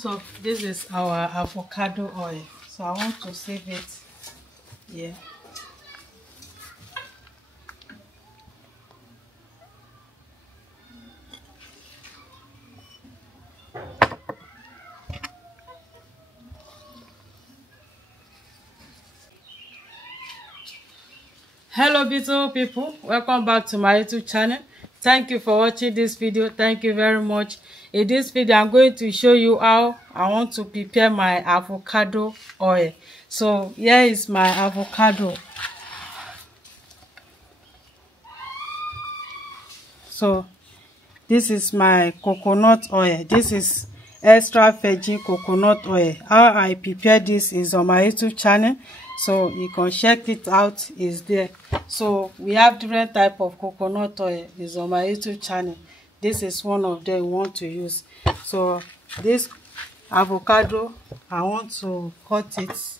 So this is our avocado oil. So I want to save it here. Hello beautiful people, welcome back to my YouTube channel. Thank you for watching this video. Thank you very much. In this video I'm going to show you how I want to prepare my avocado oil. So here is my avocado. So this is my coconut oil. This is extra virgin coconut oil. How I prepare this is on my YouTube channel, so you can check it out. Is there. So we have different type of coconut oil is on my YouTube channel. This is one of them we want to use. So this avocado, I want to cut it.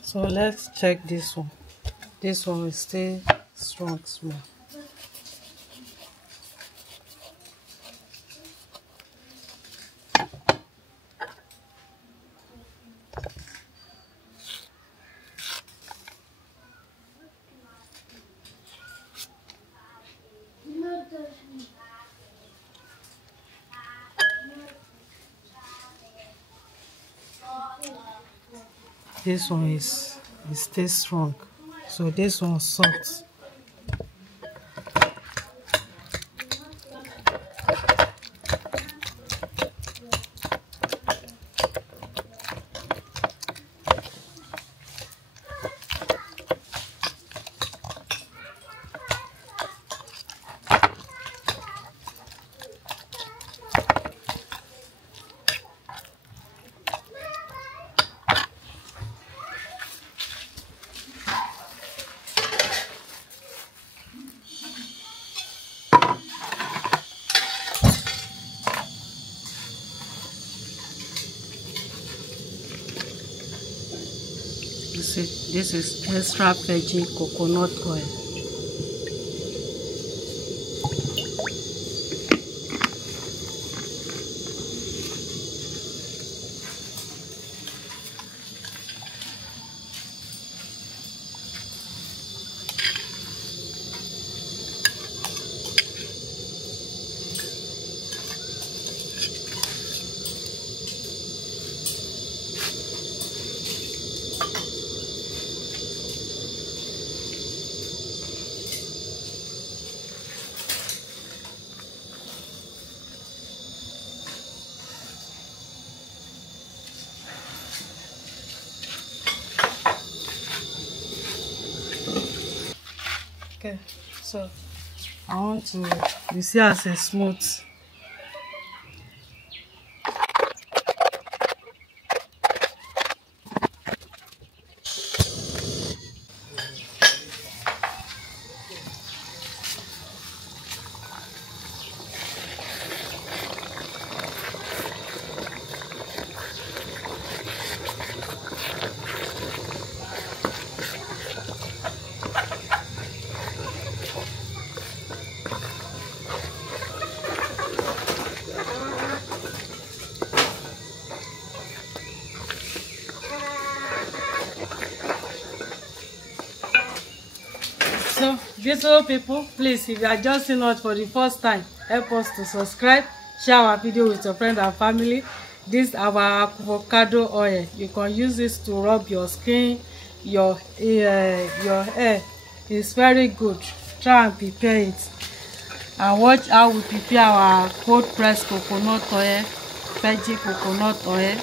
So let's check this one. This one will stay strong small. This one is stays strong, so this one soft. This is extra virgin coconut oil. Okay, so I want to, you see as a smooth. Beautiful people, please, if you are just seeing us for the first time, help us to subscribe, share our video with your friends and family. This is our avocado oil. You can use this to rub your skin, your hair. It's very good. Try and prepare it. And watch how we prepare our cold pressed coconut oil, veggie coconut oil.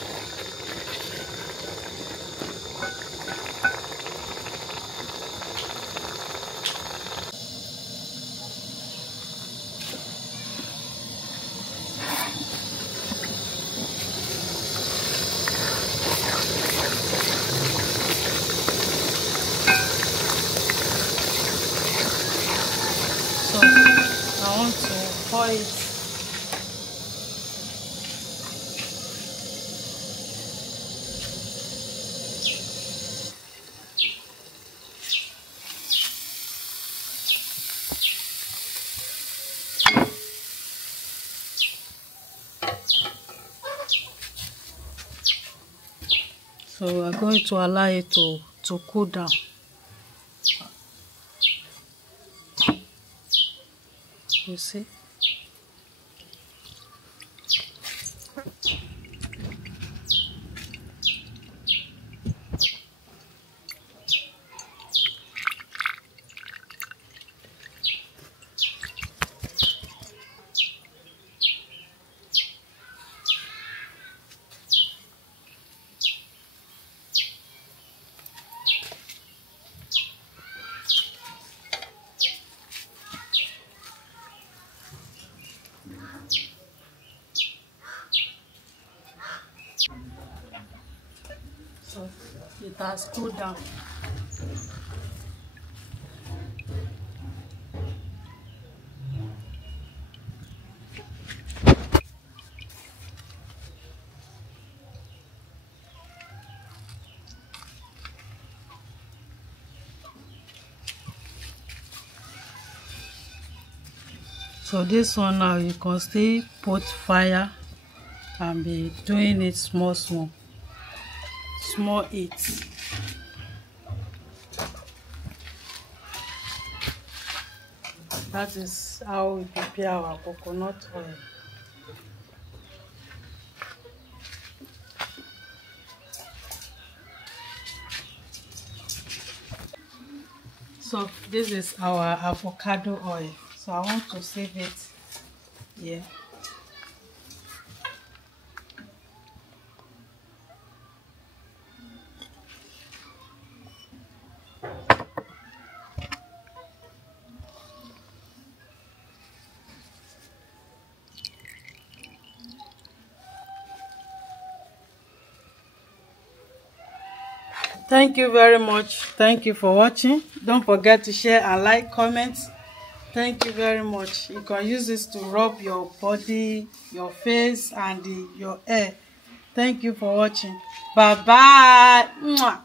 So I want to pour it. So we are going to allow it to cool down. You see? So it has cooled down. So this one now you can still put fire and be doing it small heat. That is how we prepare our coconut oil. So this is our avocado oil. So I want to save it here. Thank you very much. Thank you for watching. Don't forget to share and like, comment. Thank you very much. You can use this to rub your body, your face, and your hair. Thank you for watching. Bye bye.